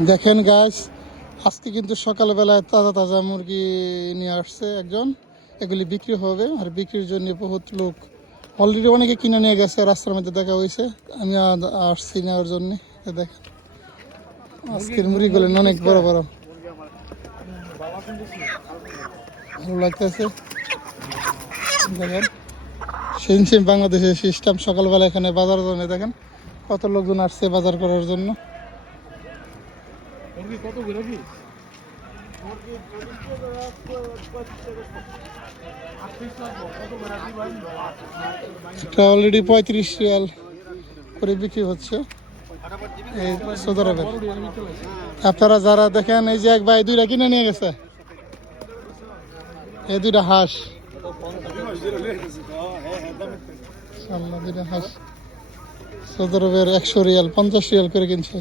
দেখেন গাছ, আজকে কিন্তু সকালবেলায় তাজা তাজা মুরগি নিয়ে আসছে একজন। এগুলি বিক্রি হবে, আর বিক্রির জন্য বহুত লোক অলরেডি অনেকে কিনে নিয়ে গেছে, রাস্তার মধ্যে দেখা হয়েছে। আমি আসছি নেওয়ার জন্যে। দেখেন আজকের মুরগিগুলো অনেক বড় বড়, ভালো লাগতেছে। দেখেন সেম বাংলাদেশের সিস্টেম, সকালবেলা এখানে বাজার জন্য দেখেন কত লোকজন আসছে বাজার করার জন্য। এটা অলরেডি 35 রিয়াল করে বিক্রি হচ্ছে এই সৌদি আরবে। আপনারা যারা দেখেন, এই যে এক ভাই দুইটা কিনে নিয়ে গেছে, এই দুইটা হাঁস, দুইটা হাঁস সৌদি আরবের 100 রিয়াল 50 রিয়াল করে কিনছে।